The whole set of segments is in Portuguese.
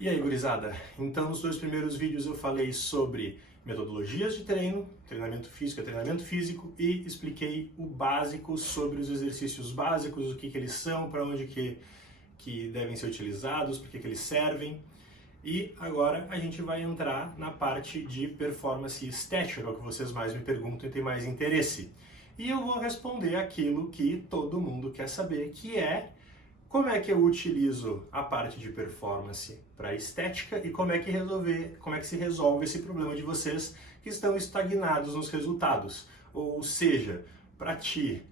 E aí, gurizada? Então, nos dois primeiros vídeos eu falei sobre metodologias de treino, treinamento físico é treinamento físico, e expliquei o básico sobre os exercícios básicos, o que eles são, para onde que devem ser utilizados, para que eles servem. E agora a gente vai entrar na parte de performance estética, que é o que vocês mais me perguntam e têm mais interesse. E eu vou responder aquilo que todo mundo quer saber, que é como é que eu utilizo a parte de performance para estética e como é que se resolve esse problema de vocês que estão estagnados nos resultados. Ou seja, para ti,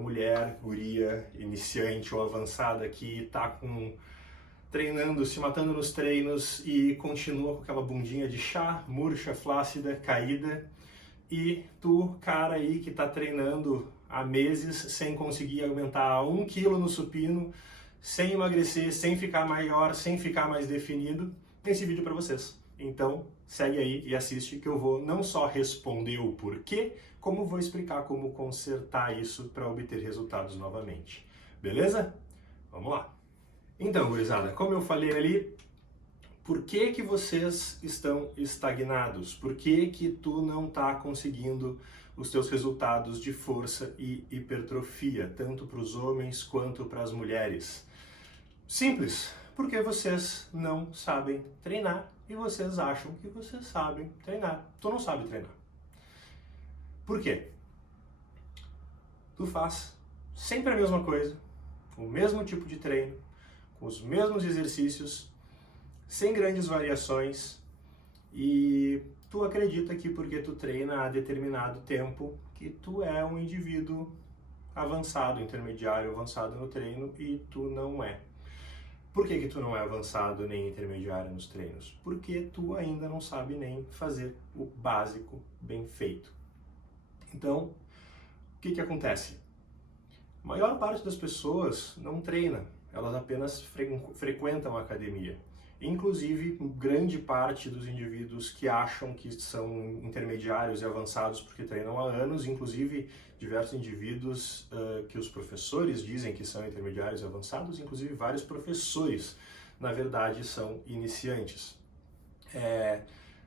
mulher, guria, iniciante ou avançada que está treinando, se matando nos treinos e continua com aquela bundinha de chá, murcha, flácida, caída, e tu, cara aí que está treinando há meses sem conseguir aumentar 1 quilo no supino, sem emagrecer, sem ficar maior, sem ficar mais definido, tem esse vídeo para vocês. Então, segue aí e assiste que eu vou não só responder o porquê, como vou explicar como consertar isso para obter resultados novamente. Beleza? Vamos lá. Então, gurizada, como eu falei ali, por que vocês estão estagnados? Por que tu não está conseguindo os teus resultados de força e hipertrofia, tanto para os homens quanto para as mulheres? Simples, porque vocês não sabem treinar e vocês acham que vocês sabem treinar. Tu não sabe treinar. Por quê? Tu faz sempre a mesma coisa, o mesmo tipo de treino, com os mesmos exercícios, sem grandes variações, e tu acredita que porque tu treina há determinado tempo, que tu é um indivíduo avançado, intermediário, avançado no treino, e tu não é. Por que tu não é avançado nem intermediário nos treinos? Porque tu ainda não sabe nem fazer o básico bem feito. Então, o que acontece? A maior parte das pessoas não treina, elas apenas frequentam a academia. Inclusive, grande parte dos indivíduos que acham que são intermediários e avançados porque treinam há anos, inclusive diversos indivíduos que os professores dizem que são intermediários e avançados, inclusive vários professores, na verdade, são iniciantes.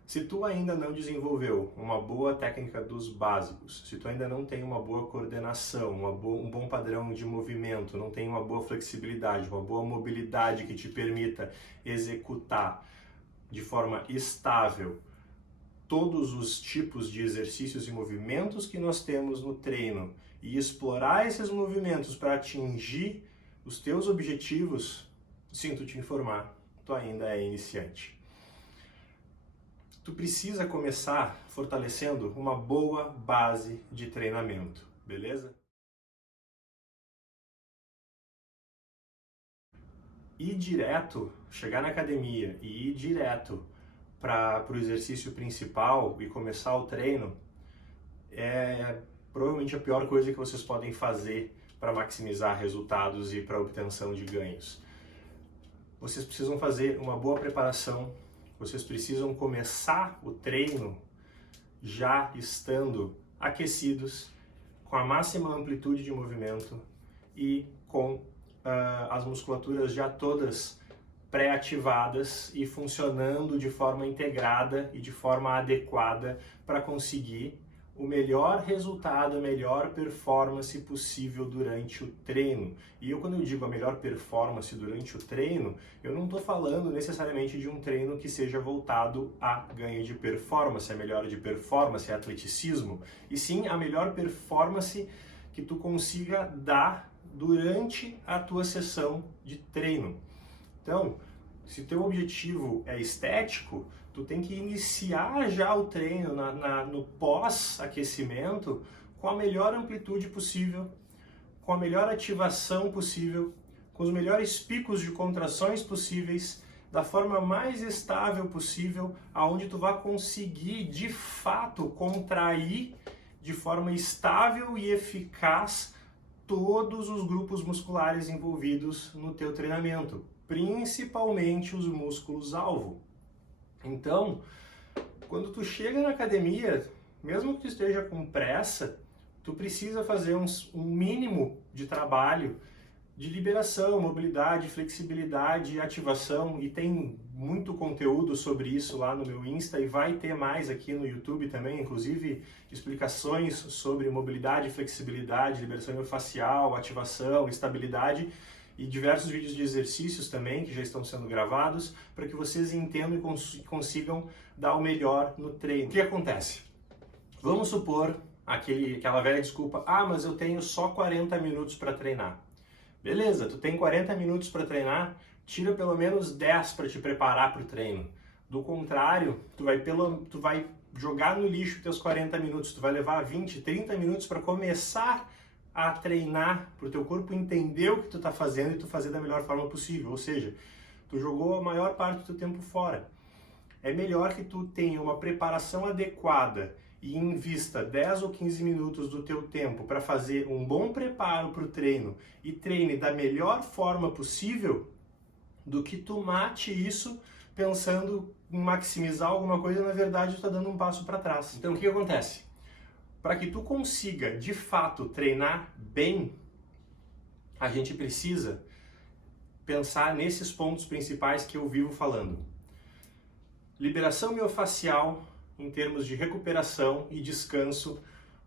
Se tu ainda não desenvolveu uma boa técnica dos básicos, se tu ainda não tem uma boa coordenação, um bom padrão de movimento, não tem uma boa flexibilidade, uma boa mobilidade que te permita executar de forma estável todos os tipos de exercícios e movimentos que nós temos no treino e explorar esses movimentos para atingir os teus objetivos, sinto te informar, tu ainda é iniciante. Tu precisa começar fortalecendo uma boa base de treinamento, beleza? Ir direto, chegar na academia e ir direto para o exercício principal e começar o treino é provavelmente a pior coisa que vocês podem fazer para maximizar resultados e para obtenção de ganhos. Vocês precisam fazer uma boa preparação. Vocês precisam começar o treino já estando aquecidos, com a máxima amplitude de movimento e com as musculaturas já todas pré-ativadas e funcionando de forma integrada e de forma adequada para conseguir o melhor resultado, a melhor performance possível durante o treino. E quando eu digo a melhor performance durante o treino, eu não estou falando necessariamente de um treino que seja voltado a ganho de performance, a melhora de performance, a atleticismo, e sim a melhor performance que tu consiga dar durante a tua sessão de treino. Então, se teu objetivo é estético, tu tem que iniciar já o treino no pós-aquecimento com a melhor amplitude possível, com a melhor ativação possível, com os melhores picos de contrações possíveis, da forma mais estável possível, aonde tu vai conseguir de fato contrair de forma estável e eficaz todos os grupos musculares envolvidos no teu treinamento, principalmente os músculos-alvo. Então, quando tu chega na academia, mesmo que tu esteja com pressa, tu precisa fazer um mínimo de trabalho de liberação, mobilidade, flexibilidade, ativação, e tem muito conteúdo sobre isso lá no meu Insta e vai ter mais aqui no YouTube também, inclusive explicações sobre mobilidade, flexibilidade, liberação miofascial, ativação, estabilidade e diversos vídeos de exercícios também que já estão sendo gravados para que vocês entendam e consigam dar o melhor no treino. O que acontece? Vamos supor aquela velha desculpa, mas eu tenho só 40 minutos para treinar. Beleza, tu tem 40 minutos para treinar, tira pelo menos 10 para te preparar para o treino. Do contrário, tu vai jogar no lixo teus 40 minutos, tu vai levar 20, 30 minutos para começar a treinar, para o teu corpo entender o que tu está fazendo e tu fazer da melhor forma possível. Ou seja, tu jogou a maior parte do teu tempo fora. É melhor que tu tenha uma preparação adequada e invista 10 ou 15 minutos do teu tempo para fazer um bom preparo para o treino e treine da melhor forma possível, do que tu mate isso pensando em maximizar alguma coisa, na verdade tu está dando um passo para trás. Então o que acontece? Para que tu consiga de fato treinar bem, a gente precisa pensar nesses pontos principais que eu vivo falando. Liberação miofascial, em termos de recuperação e descanso,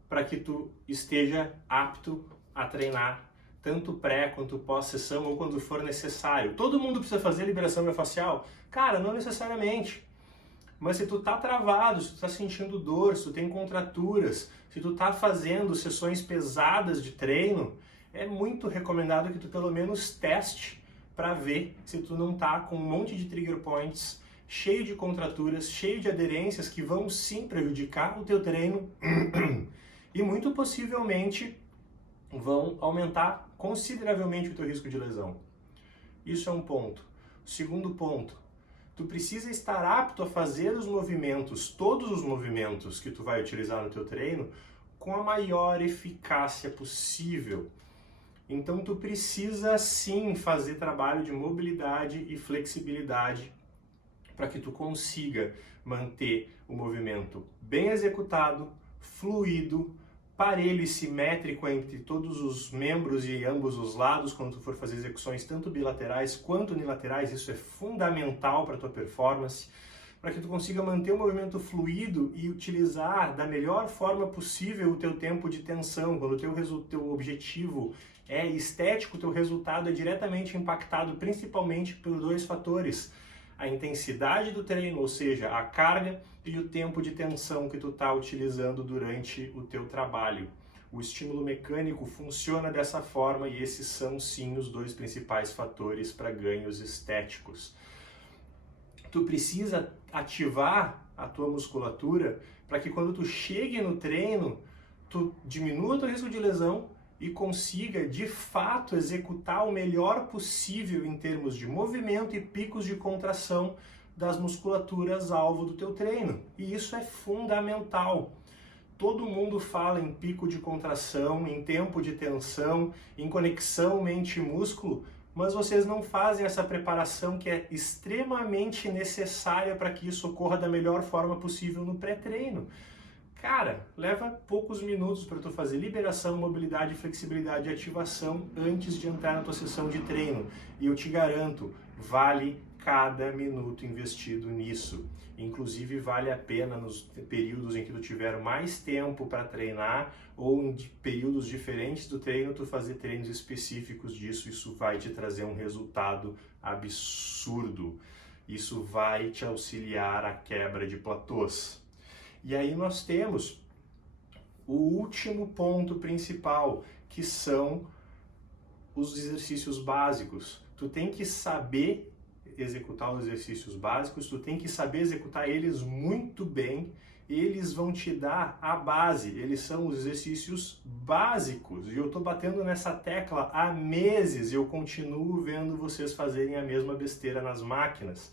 para que tu esteja apto a treinar, tanto pré quanto pós-sessão ou quando for necessário. Todo mundo precisa fazer liberação miofascial? Cara, não necessariamente. Mas se tu tá travado, se tu tá sentindo dor, se tu tem contraturas, se tu tá fazendo sessões pesadas de treino, é muito recomendado que tu pelo menos teste para ver se tu não tá com um monte de trigger points, cheio de contraturas, cheio de aderências que vão sim prejudicar o teu treino e muito possivelmente vão aumentar consideravelmente o teu risco de lesão. Isso é um ponto. Segundo ponto, tu precisa estar apto a fazer os movimentos, todos os movimentos que tu vai utilizar no teu treino, com a maior eficácia possível. Então tu precisa sim fazer trabalho de mobilidade e flexibilidade para que tu consiga manter o movimento bem executado, fluido, parelho e simétrico entre todos os membros e ambos os lados quando tu for fazer execuções tanto bilaterais quanto unilaterais. Isso é fundamental para a tua performance, para que tu consiga manter o movimento fluido e utilizar da melhor forma possível o teu tempo de tensão. Quando o teu objetivo é estético, o teu resultado é diretamente impactado principalmente por dois fatores: a intensidade do treino, ou seja, a carga, e o tempo de tensão que tu está utilizando durante o teu trabalho. O estímulo mecânico funciona dessa forma e esses são sim os dois principais fatores para ganhos estéticos. Tu precisa ativar a tua musculatura para que quando tu chegue no treino, tu diminua o teu risco de lesão e consiga de fato executar o melhor possível em termos de movimento e picos de contração das musculaturas alvo do teu treino. E isso é fundamental. Todo mundo fala em pico de contração, em tempo de tensão, em conexão mente-músculo, mas vocês não fazem essa preparação que é extremamente necessária para que isso ocorra da melhor forma possível no pré-treino. Cara, leva poucos minutos para tu fazer liberação, mobilidade, flexibilidade e ativação antes de entrar na tua sessão de treino. E eu te garanto, vale cada minuto investido nisso. Inclusive vale a pena nos períodos em que tu tiver mais tempo para treinar ou em períodos diferentes do treino tu fazer treinos específicos disso. Isso vai te trazer um resultado absurdo. Isso vai te auxiliar à quebra de platôs. E aí nós temos o último ponto principal, que são os exercícios básicos. Tu tem que saber executar os exercícios básicos, tu tem que saber executar eles muito bem, eles vão te dar a base, eles são os exercícios básicos. E eu estou batendo nessa tecla há meses e eu continuo vendo vocês fazerem a mesma besteira nas máquinas.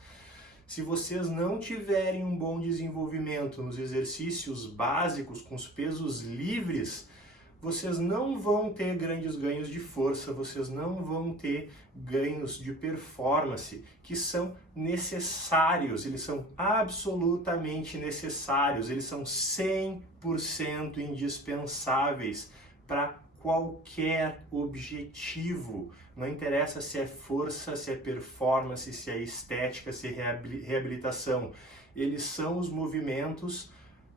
Se vocês não tiverem um bom desenvolvimento nos exercícios básicos, com os pesos livres, vocês não vão ter grandes ganhos de força, vocês não vão ter ganhos de performance, que são necessários, eles são absolutamente necessários, eles são 100% indispensáveis para qualquer objetivo. Não interessa se é força, se é performance, se é estética, se é reabilitação. Eles são os movimentos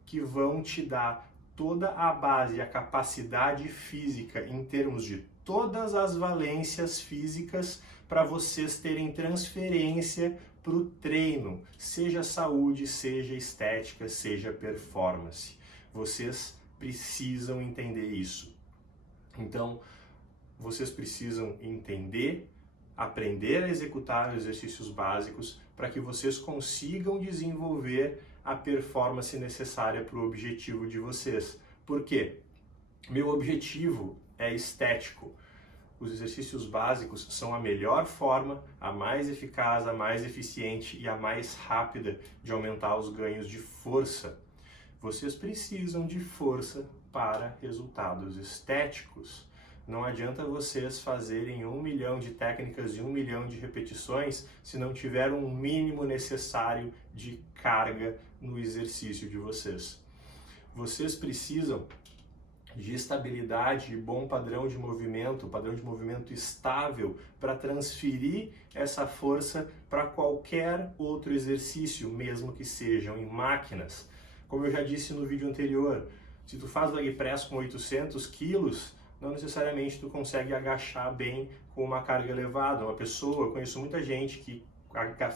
que vão te dar toda a base, a capacidade física em termos de todas as valências físicas para vocês terem transferência para o treino, seja saúde, seja estética, seja performance. Vocês precisam entender isso. Então, vocês precisam entender, aprender a executar os exercícios básicos para que vocês consigam desenvolver a performance necessária para o objetivo de vocês. Por quê? Meu objetivo é estético. Os exercícios básicos são a melhor forma, a mais eficaz, a mais eficiente e a mais rápida de aumentar os ganhos de força. Vocês precisam de força para resultados estéticos. Não adianta vocês fazerem 1 milhão de técnicas e 1 milhão de repetições se não tiver um mínimo necessário de carga no exercício de vocês. Vocês precisam de estabilidade e bom padrão de movimento estável para transferir essa força para qualquer outro exercício, mesmo que sejam em máquinas. Como eu já disse no vídeo anterior, se tu faz leg press com 800 quilos, não necessariamente tu consegue agachar bem com uma carga elevada. Eu conheço muita gente que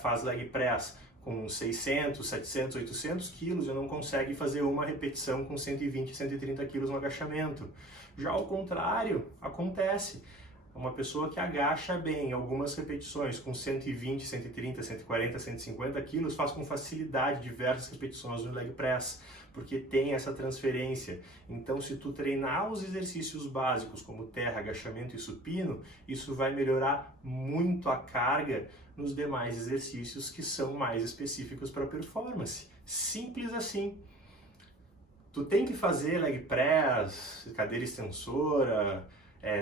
faz leg press com 600, 700, 800 quilos e não consegue fazer uma repetição com 120, 130 quilos no agachamento. Já ao contrário, acontece. Uma pessoa que agacha bem algumas repetições com 120, 130, 140, 150 quilos faz com facilidade diversas repetições no leg press, porque tem essa transferência. Então, se tu treinar os exercícios básicos como terra, agachamento e supino, isso vai melhorar muito a carga nos demais exercícios que são mais específicos para performance. Simples assim. Tu tem que fazer leg press, cadeira extensora,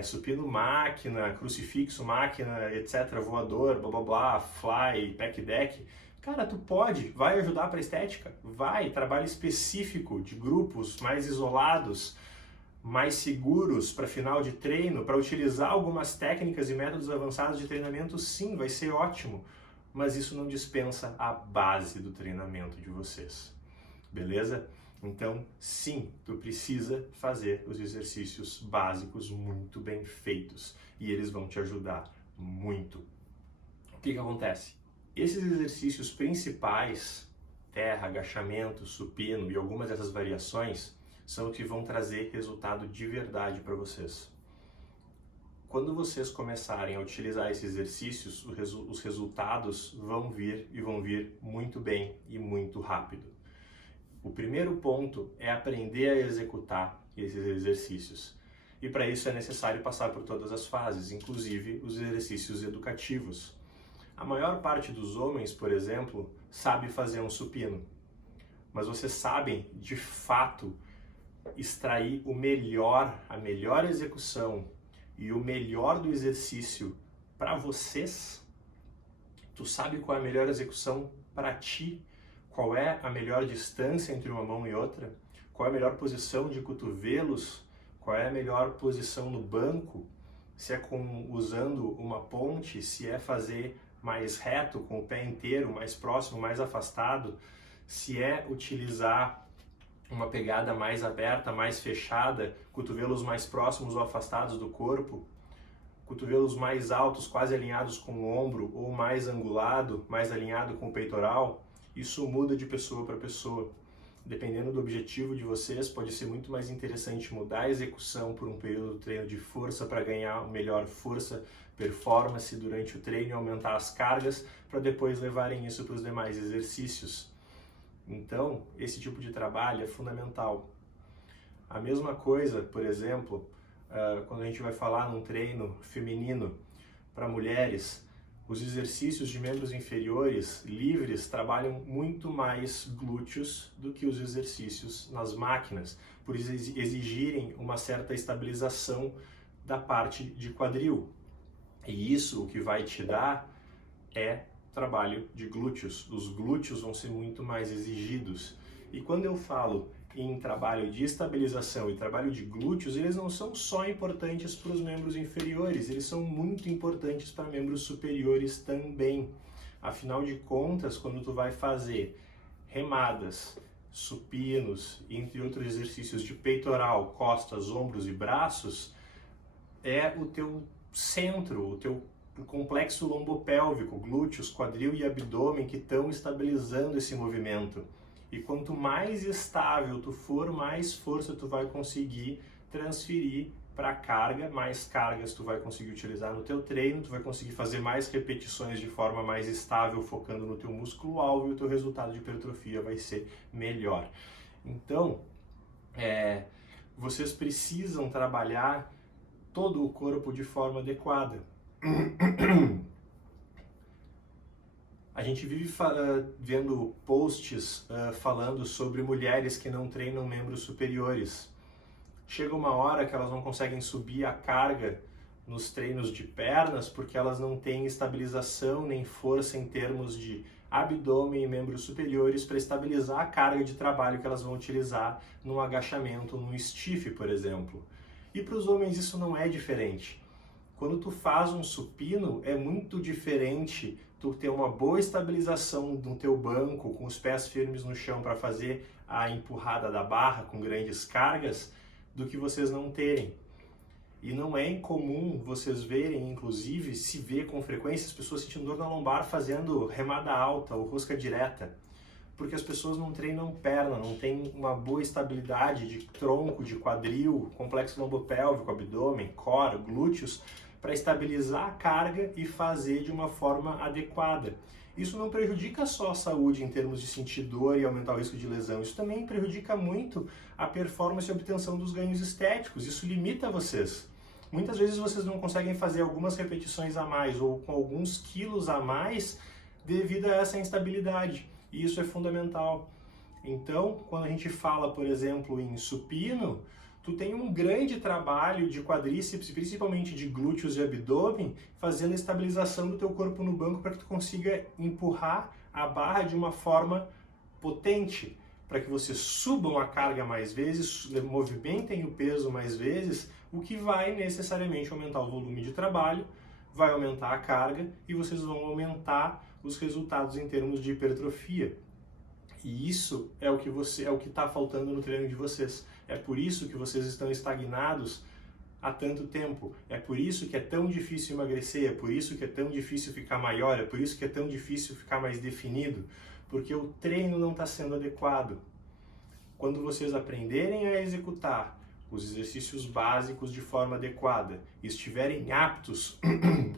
supino máquina, crucifixo máquina, etc, voador, blá blá blá, fly, pec deck. Cara, tu pode, vai ajudar para estética, vai, trabalho específico de grupos mais isolados, mais seguros para final de treino, para utilizar algumas técnicas e métodos avançados de treinamento, sim, vai ser ótimo, mas isso não dispensa a base do treinamento de vocês, beleza? Então, sim, tu precisa fazer os exercícios básicos muito bem feitos e eles vão te ajudar muito. O que acontece? Esses exercícios principais, terra, agachamento, supino e algumas dessas variações, são os que vão trazer resultado de verdade para vocês. Quando vocês começarem a utilizar esses exercícios, os resultados vão vir e vão vir muito bem e muito rápido. O primeiro ponto é aprender a executar esses exercícios. E para isso é necessário passar por todas as fases, inclusive os exercícios educativos. A maior parte dos homens, por exemplo, sabe fazer um supino. Mas vocês sabem, de fato, extrair o melhor, a melhor execução e o melhor do exercício para vocês? Tu sabe qual é a melhor execução para ti? Qual é a melhor distância entre uma mão e outra? Qual é a melhor posição de cotovelos? Qual é a melhor posição no banco? Se é usando uma ponte, se é fazer mais reto, com o pé inteiro, mais próximo, mais afastado, se é utilizar uma pegada mais aberta, mais fechada, cotovelos mais próximos ou afastados do corpo, cotovelos mais altos, quase alinhados com o ombro, ou mais angulado, mais alinhado com o peitoral. Isso muda de pessoa para pessoa. Dependendo do objetivo de vocês, pode ser muito mais interessante mudar a execução por um período de treino de força para ganhar melhor força, performance durante o treino e aumentar as cargas, para depois levarem isso para os demais exercícios. Então, esse tipo de trabalho é fundamental. A mesma coisa, por exemplo, quando a gente vai falar num treino feminino para mulheres, os exercícios de membros inferiores livres trabalham muito mais glúteos do que os exercícios nas máquinas, por exigirem uma certa estabilização da parte de quadril. E isso o que vai te dar é trabalho de glúteos. Os glúteos vão ser muito mais exigidos. E quando eu falo em trabalho de estabilização e trabalho de glúteos, eles não são só importantes para os membros inferiores, eles são muito importantes para membros superiores também. Afinal de contas, quando tu vai fazer remadas, supinos, entre outros exercícios de peitoral, costas, ombros e braços, é o teu centro, o teu complexo lombopélvico, glúteos, quadril e abdômen que estão estabilizando esse movimento. E quanto mais estável tu for, mais força tu vai conseguir transferir para a carga, mais cargas tu vai conseguir utilizar no teu treino, tu vai conseguir fazer mais repetições de forma mais estável, focando no teu músculo-alvo, e o teu resultado de hipertrofia vai ser melhor. Então, vocês precisam trabalhar todo o corpo de forma adequada. A gente vive vendo posts falando sobre mulheres que não treinam membros superiores. Chega uma hora que elas não conseguem subir a carga nos treinos de pernas porque elas não têm estabilização nem força em termos de abdômen e membros superiores para estabilizar a carga de trabalho que elas vão utilizar num agachamento, num stiff, por exemplo. E para os homens isso não é diferente. Quando tu faz um supino, é muito diferente tu ter uma boa estabilização no teu banco, com os pés firmes no chão para fazer a empurrada da barra com grandes cargas, do que vocês não terem. E não é incomum vocês verem, inclusive, se vê com frequência as pessoas sentindo dor na lombar fazendo remada alta ou rosca direta, porque as pessoas não treinam perna, não tem uma boa estabilidade de tronco, de quadril, complexo lombopélvico, abdômen, core, glúteos, para estabilizar a carga e fazer de uma forma adequada. Isso não prejudica só a saúde em termos de sentir dor e aumentar o risco de lesão, isso também prejudica muito a performance e obtenção dos ganhos estéticos, isso limita vocês. Muitas vezes vocês não conseguem fazer algumas repetições a mais ou com alguns quilos a mais devido a essa instabilidade, e isso é fundamental. Então, quando a gente fala, por exemplo, em supino, tu tem um grande trabalho de quadríceps, principalmente de glúteos e abdômen, fazendo a estabilização do teu corpo no banco para que tu consiga empurrar a barra de uma forma potente, para que vocês subam a carga mais vezes, movimentem o peso mais vezes, o que vai necessariamente aumentar o volume de trabalho, vai aumentar a carga e vocês vão aumentar os resultados em termos de hipertrofia. E isso é o que está faltando no treino de vocês. É por isso que vocês estão estagnados há tanto tempo. É por isso que é tão difícil emagrecer, é por isso que é tão difícil ficar maior, é por isso que é tão difícil ficar mais definido, porque o treino não está sendo adequado. Quando vocês aprenderem a executar os exercícios básicos de forma adequada e estiverem aptos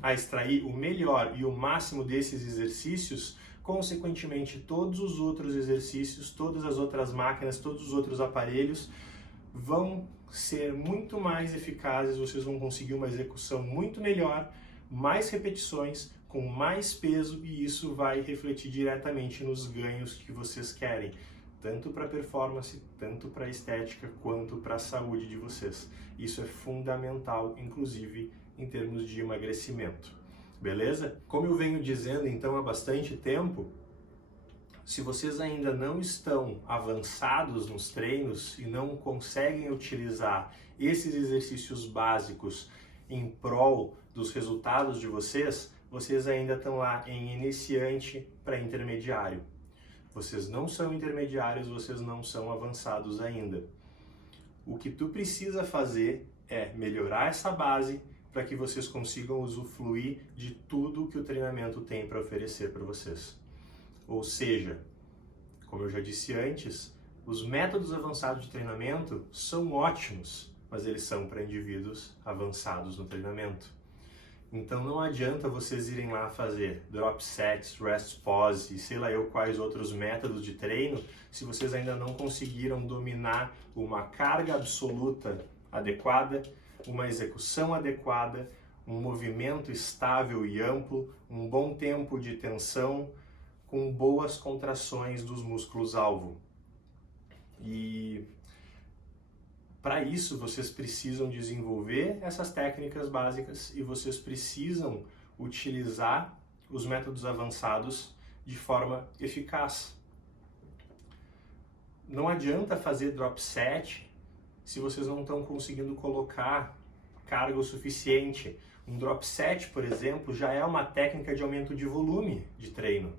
a extrair o melhor e o máximo desses exercícios, consequentemente todos os outros exercícios, todas as outras máquinas, todos os outros aparelhos vão ser muito mais eficazes, vocês vão conseguir uma execução muito melhor, mais repetições, com mais peso, e isso vai refletir diretamente nos ganhos que vocês querem, tanto para a performance, tanto para a estética, quanto para a saúde de vocês. Isso é fundamental, inclusive em termos de emagrecimento. Beleza? Como eu venho dizendo então há bastante tempo, se vocês ainda não estão avançados nos treinos e não conseguem utilizar esses exercícios básicos em prol dos resultados de vocês, vocês ainda estão lá em iniciante para intermediário. Vocês não são intermediários, vocês não são avançados ainda. O que tu precisa fazer é melhorar essa base para que vocês consigam usufruir de tudo que o treinamento tem para oferecer para vocês. Ou seja, como eu já disse antes, os métodos avançados de treinamento são ótimos, mas eles são para indivíduos avançados no treinamento. Então não adianta vocês irem lá fazer drop sets, rest pause e sei lá eu quais outros métodos de treino se vocês ainda não conseguiram dominar uma carga absoluta adequada, uma execução adequada, um movimento estável e amplo, um bom tempo de tensão, com boas contrações dos músculos-alvo. E para isso vocês precisam desenvolver essas técnicas básicas e vocês precisam utilizar os métodos avançados de forma eficaz. Não adianta fazer drop set se vocês não estão conseguindo colocar carga o suficiente. Um drop set, por exemplo, já é uma técnica de aumento de volume de treino.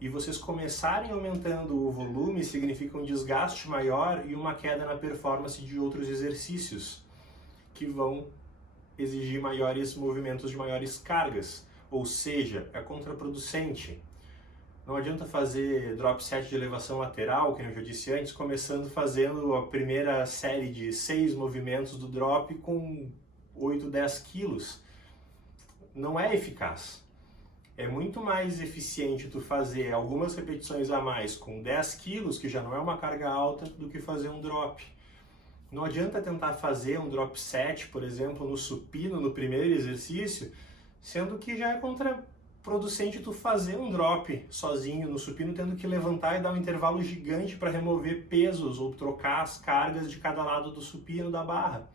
E vocês começarem aumentando o volume significa um desgaste maior e uma queda na performance de outros exercícios, que vão exigir maiores movimentos de maiores cargas, ou seja, é contraproducente. Não adianta fazer drop set de elevação lateral, como eu já disse antes, começando fazendo a primeira série de 6 movimentos do drop com 8, 10 quilos. Não é eficaz. É muito mais eficiente tu fazer algumas repetições a mais com 10 quilos, que já não é uma carga alta, do que fazer um drop. Não adianta tentar fazer um drop set, por exemplo, no supino, no primeiro exercício, sendo que já é contraproducente tu fazer um drop sozinho no supino, tendo que levantar e dar um intervalo gigante para remover pesos ou trocar as cargas de cada lado do supino da barra.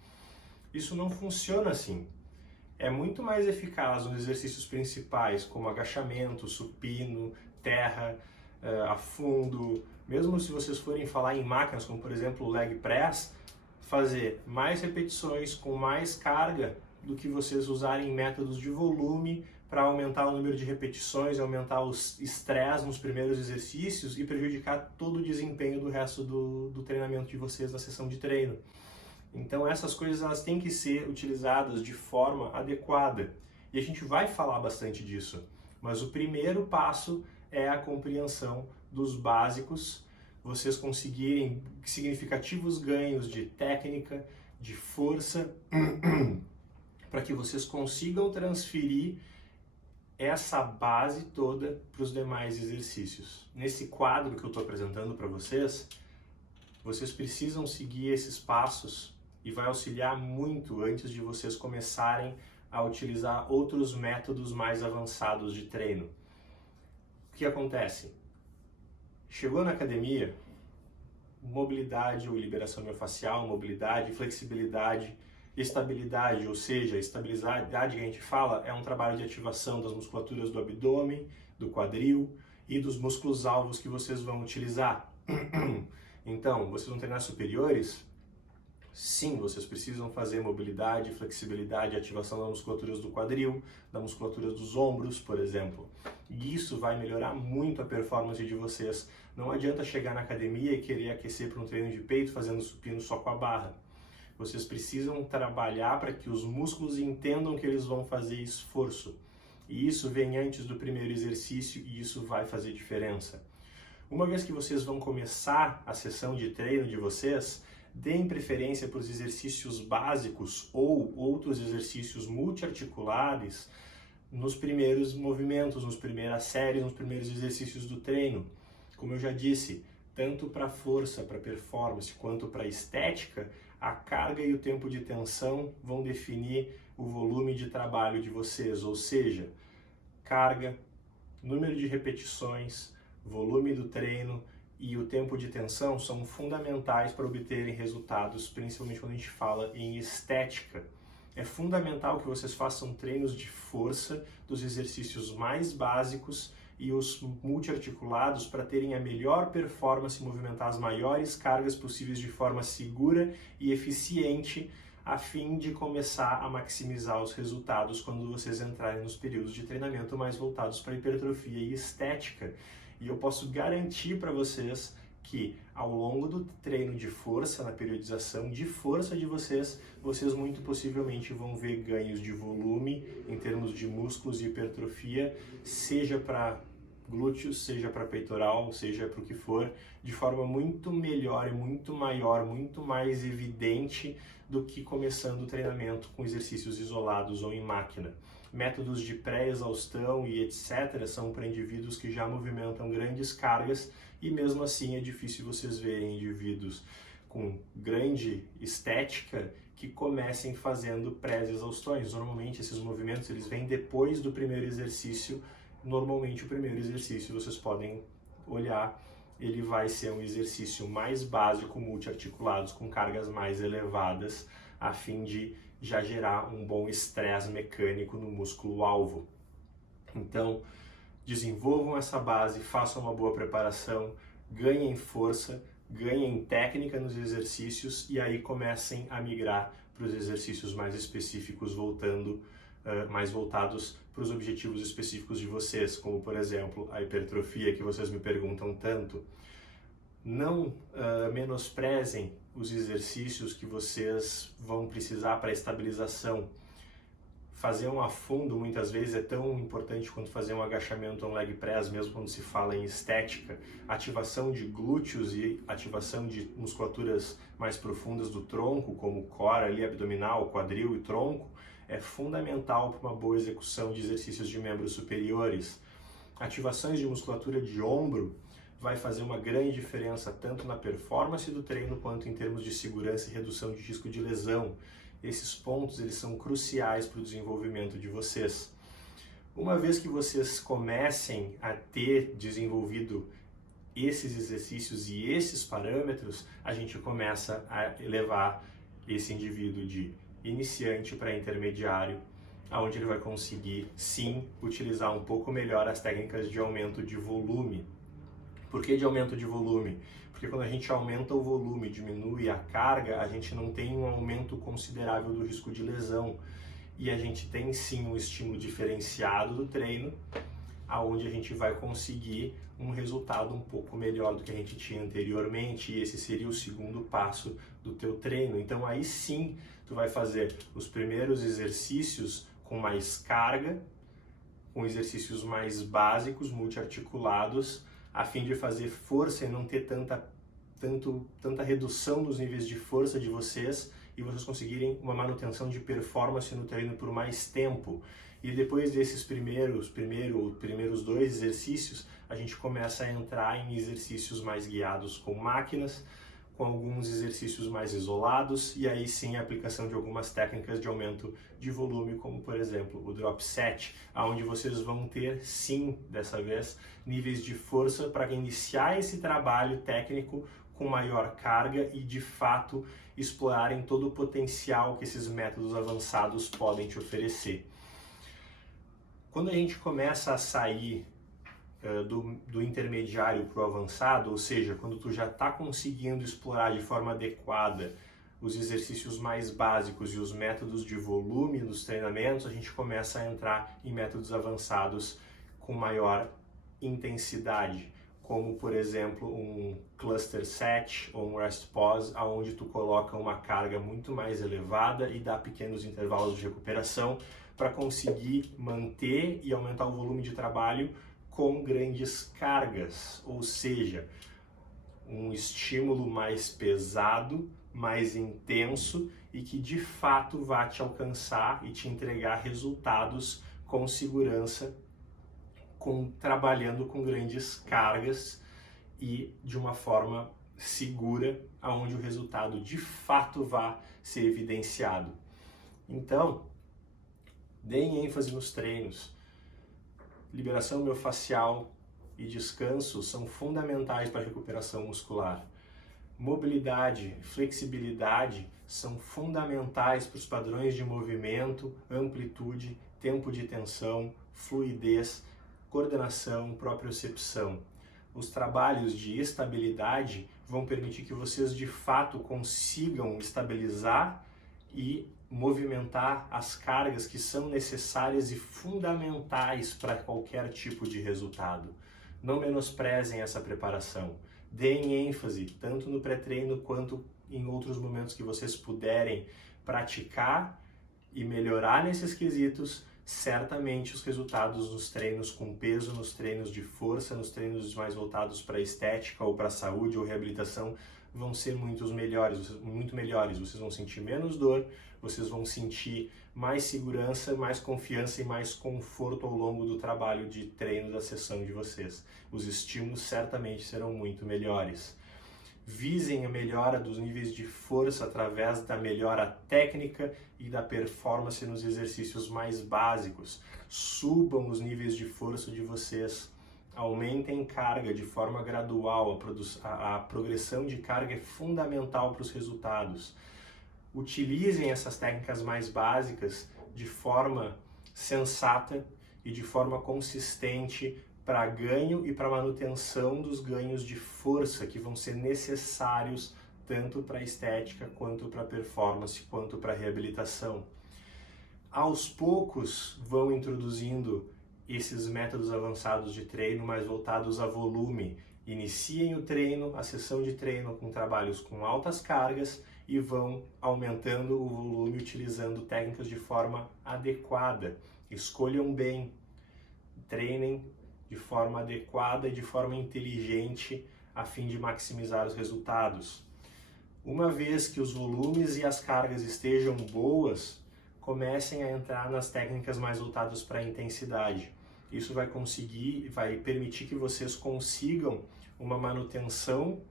Isso não funciona assim. É muito mais eficaz nos exercícios principais, como agachamento, supino, terra, a fundo. Mesmo se vocês forem falar em máquinas, como por exemplo o leg press, fazer mais repetições com mais carga do que vocês usarem métodos de volume para aumentar o número de repetições, aumentar o estresse nos primeiros exercícios e prejudicar todo o desempenho do resto do treinamento de vocês na sessão de treino. Então essas coisas elas têm que ser utilizadas de forma adequada. E a gente vai falar bastante disso. Mas o primeiro passo é a compreensão dos básicos, vocês conseguirem significativos ganhos de técnica, de força, para que vocês consigam transferir essa base toda para os demais exercícios. Nesse quadro que eu estou apresentando para vocês, vocês precisam seguir esses passos e vai auxiliar muito antes de vocês começarem a utilizar outros métodos mais avançados de treino. O que acontece? Chegou na academia, mobilidade ou liberação miofascial, mobilidade, flexibilidade, estabilidade, ou seja, a estabilidade que a gente fala é um trabalho de ativação das musculaturas do abdômen, do quadril e dos músculos alvos que vocês vão utilizar. Então, vocês vão treinar superiores? Sim, vocês precisam fazer mobilidade, flexibilidade, ativação das musculaturas do quadril, da musculatura dos ombros, por exemplo. E isso vai melhorar muito a performance de vocês. Não adianta chegar na academia e querer aquecer para um treino de peito fazendo supino só com a barra. Vocês precisam trabalhar para que os músculos entendam que eles vão fazer esforço. E isso vem antes do primeiro exercício e isso vai fazer diferença. Uma vez que vocês vão começar a sessão de treino de vocês, deem preferência para os exercícios básicos ou outros exercícios multiarticulares nos primeiros movimentos, nas primeiras séries, nos primeiros exercícios do treino. Como eu já disse, tanto para força, para performance, quanto para estética, a carga e o tempo de tensão vão definir o volume de trabalho de vocês, ou seja, carga, número de repetições, volume do treino e o tempo de tensão são fundamentais para obterem resultados, principalmente quando a gente fala em estética. É fundamental que vocês façam treinos de força dos exercícios mais básicos e os multiarticulados para terem a melhor performance e movimentar as maiores cargas possíveis de forma segura e eficiente, a fim de começar a maximizar os resultados quando vocês entrarem nos períodos de treinamento mais voltados para hipertrofia e estética. E eu posso garantir para vocês que ao longo do treino de força, na periodização de força de vocês, vocês muito possivelmente vão ver ganhos de volume em termos de músculos e hipertrofia, seja para glúteos, seja para peitoral, seja para o que for, de forma muito melhor e muito maior, muito mais evidente do que começando o treinamento com exercícios isolados ou em máquina. Métodos de pré-exaustão e etc. são para indivíduos que já movimentam grandes cargas e mesmo assim é difícil vocês verem indivíduos com grande estética que comecem fazendo pré-exaustões. Normalmente esses movimentos eles vêm depois do primeiro exercício. Normalmente o primeiro exercício vocês podem olhar, ele vai ser um exercício mais básico, multiarticulados, com cargas mais elevadas, a fim de já gerar um bom estresse mecânico no músculo-alvo. Então, desenvolvam essa base, façam uma boa preparação, ganhem força, ganhem técnica nos exercícios e aí comecem a migrar para os exercícios mais específicos, mais voltados para os objetivos específicos de vocês, como por exemplo a hipertrofia que vocês me perguntam tanto. Não menosprezem os exercícios que vocês vão precisar para estabilização. Fazer um afundo muitas vezes é tão importante quanto fazer um agachamento ou um leg press, mesmo quando se fala em estética. Ativação de glúteos e ativação de musculaturas mais profundas do tronco, como core ali, abdominal, quadril e tronco, é fundamental para uma boa execução de exercícios de membros superiores. Ativações de musculatura de ombro vai fazer uma grande diferença tanto na performance do treino quanto em termos de segurança e redução de risco de lesão. Esses pontos eles são cruciais para o desenvolvimento de vocês. Uma vez que vocês comecem a ter desenvolvido esses exercícios e esses parâmetros, a gente começa a elevar esse indivíduo de iniciante para intermediário, onde ele vai conseguir sim utilizar um pouco melhor as técnicas de aumento de volume. Por que de aumento de volume? Porque quando a gente aumenta o volume, diminui a carga, a gente não tem um aumento considerável do risco de lesão. E a gente tem sim um estímulo diferenciado do treino, aonde a gente vai conseguir um resultado um pouco melhor do que a gente tinha anteriormente, e esse seria o segundo passo do teu treino. Então aí sim, tu vai fazer os primeiros exercícios com mais carga, com exercícios mais básicos, multiarticulados, a fim de fazer força e não ter tanta redução dos níveis de força de vocês e vocês conseguirem uma manutenção de performance no treino por mais tempo. E depois desses primeiros dois exercícios, a gente começa a entrar em exercícios mais guiados com máquinas, com alguns exercícios mais isolados e aí sim a aplicação de algumas técnicas de aumento de volume, como por exemplo o drop set, onde vocês vão ter sim, dessa vez, níveis de força para iniciar esse trabalho técnico com maior carga e de fato explorarem todo o potencial que esses métodos avançados podem te oferecer. Quando a gente começa a sair do intermediário para o avançado, ou seja, quando tu já está conseguindo explorar de forma adequada os exercícios mais básicos e os métodos de volume dos treinamentos, a gente começa a entrar em métodos avançados com maior intensidade, como por exemplo um cluster set ou um rest pause, onde tu coloca uma carga muito mais elevada e dá pequenos intervalos de recuperação para conseguir manter e aumentar o volume de trabalho com grandes cargas, ou seja, um estímulo mais pesado, mais intenso e que de fato vai te alcançar e te entregar resultados com segurança, trabalhando com grandes cargas e de uma forma segura, aonde o resultado de fato vai ser evidenciado. Então, deem ênfase nos treinos. Liberação miofascial e descanso são fundamentais para a recuperação muscular. Mobilidade, flexibilidade são fundamentais para os padrões de movimento, amplitude, tempo de tensão, fluidez, coordenação, propriocepção. Os trabalhos de estabilidade vão permitir que vocês de fato consigam estabilizar e movimentar as cargas que são necessárias e fundamentais para qualquer tipo de resultado. Não menosprezem essa preparação. Deem ênfase, tanto no pré-treino quanto em outros momentos que vocês puderem praticar e melhorar nesses quesitos. Certamente os resultados nos treinos com peso, nos treinos de força, nos treinos mais voltados para estética ou para saúde ou reabilitação vão ser muito melhores. Vocês vão sentir menos dor, vocês vão sentir mais segurança, mais confiança e mais conforto ao longo do trabalho de treino da sessão de vocês. Os estímulos certamente serão muito melhores. Visem a melhora dos níveis de força através da melhora técnica e da performance nos exercícios mais básicos. Subam os níveis de força de vocês. Aumentem carga de forma gradual. A progressão de carga é fundamental para os resultados. Utilizem essas técnicas mais básicas de forma sensata e de forma consistente para ganho e para manutenção dos ganhos de força que vão ser necessários tanto para estética, quanto para performance, quanto para reabilitação. Aos poucos vão introduzindo esses métodos avançados de treino mais voltados a volume. Iniciem o treino, a sessão de treino com trabalhos com altas cargas e vão aumentando o volume utilizando técnicas de forma adequada. Escolham bem, treinem de forma adequada e de forma inteligente a fim de maximizar os resultados. Uma vez que os volumes e as cargas estejam boas, comecem a entrar nas técnicas mais voltadas para a intensidade. Isso vai permitir que vocês consigam uma manutenção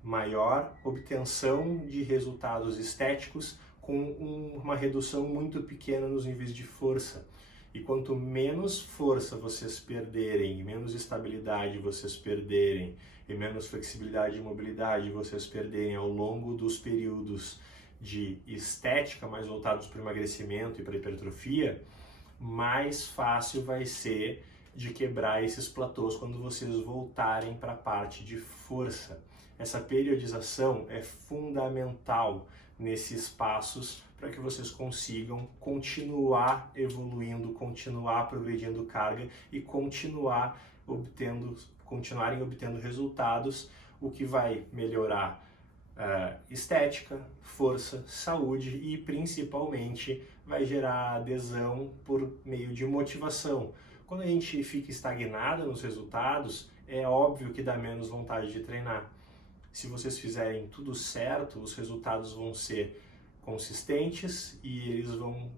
maior, obtenção de resultados estéticos com uma redução muito pequena nos níveis de força. E quanto menos força vocês perderem, menos estabilidade vocês perderem, e menos flexibilidade e mobilidade vocês perderem ao longo dos períodos de estética mais voltados para o emagrecimento e para a hipertrofia, mais fácil vai ser de quebrar esses platôs quando vocês voltarem para a parte de força. Essa periodização é fundamental nesses passos para que vocês consigam continuar evoluindo, continuar progredindo carga e continuarem obtendo resultados, o que vai melhorar estética, força, saúde e principalmente vai gerar adesão por meio de motivação. Quando a gente fica estagnado nos resultados, é óbvio que dá menos vontade de treinar. Se vocês fizerem tudo certo, os resultados vão ser consistentes e eles vão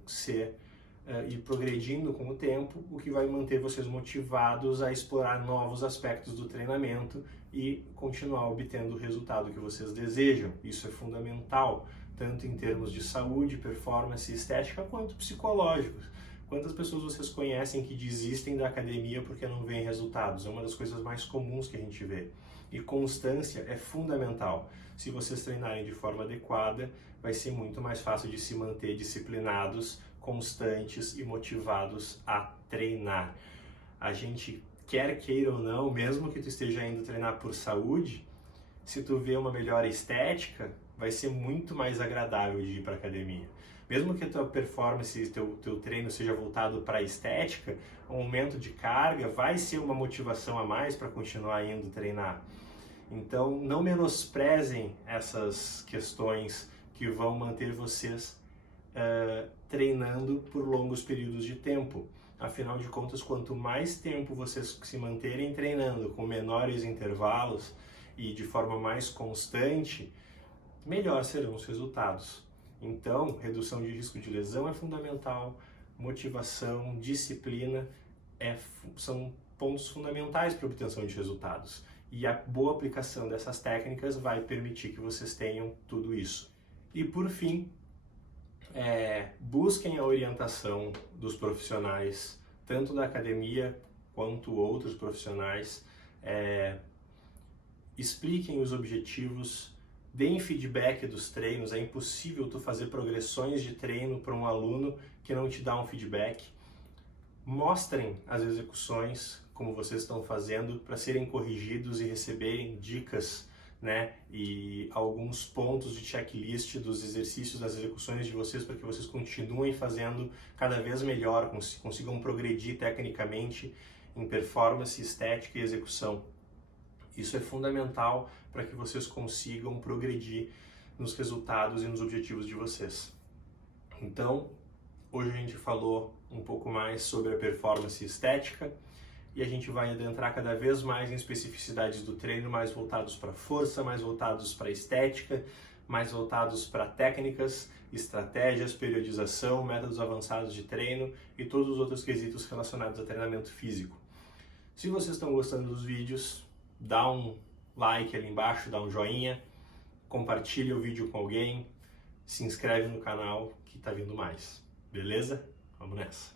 ir progredindo com o tempo, o que vai manter vocês motivados a explorar novos aspectos do treinamento e continuar obtendo o resultado que vocês desejam. Isso é fundamental, tanto em termos de saúde, performance, estética, quanto psicológicos. Quantas pessoas vocês conhecem que desistem da academia porque não veem resultados? É uma das coisas mais comuns que a gente vê. E constância é fundamental. Se vocês treinarem de forma adequada, vai ser muito mais fácil de se manter disciplinados, constantes e motivados a treinar. A gente queira ou não, mesmo que tu esteja indo treinar por saúde, se tu vê uma melhora estética, vai ser muito mais agradável de ir para a academia. Mesmo que a tua performance, teu treino seja voltado para a estética, o aumento de carga vai ser uma motivação a mais para continuar indo treinar. Então, não menosprezem essas questões que vão manter vocês treinando por longos períodos de tempo. Afinal de contas, quanto mais tempo vocês se manterem treinando com menores intervalos e de forma mais constante, melhor serão os resultados. Então, redução de risco de lesão é fundamental, motivação, disciplina são pontos fundamentais para a obtenção de resultados. E a boa aplicação dessas técnicas vai permitir que vocês tenham tudo isso. E por fim, busquem a orientação dos profissionais, tanto da academia quanto outros profissionais, expliquem os objetivos, deem feedback dos treinos. É impossível tu fazer progressões de treino para um aluno que não te dá um feedback. Mostrem as execuções, como vocês estão fazendo, para serem corrigidos e receberem dicas, né, e alguns pontos de checklist dos exercícios, das execuções de vocês, para que vocês continuem fazendo cada vez melhor, consigam progredir tecnicamente em performance, estética e execução. Isso é fundamental para que vocês consigam progredir nos resultados e nos objetivos de vocês. Então, hoje a gente falou um pouco mais sobre a performance estética e a gente vai adentrar cada vez mais em especificidades do treino, mais voltados para força, mais voltados para estética, mais voltados para técnicas, estratégias, periodização, métodos avançados de treino e todos os outros quesitos relacionados a treinamento físico. Se vocês estão gostando dos vídeos, dá um like ali embaixo, dá um joinha, compartilha o vídeo com alguém, se inscreve no canal que tá vindo mais. Beleza? Vamos nessa!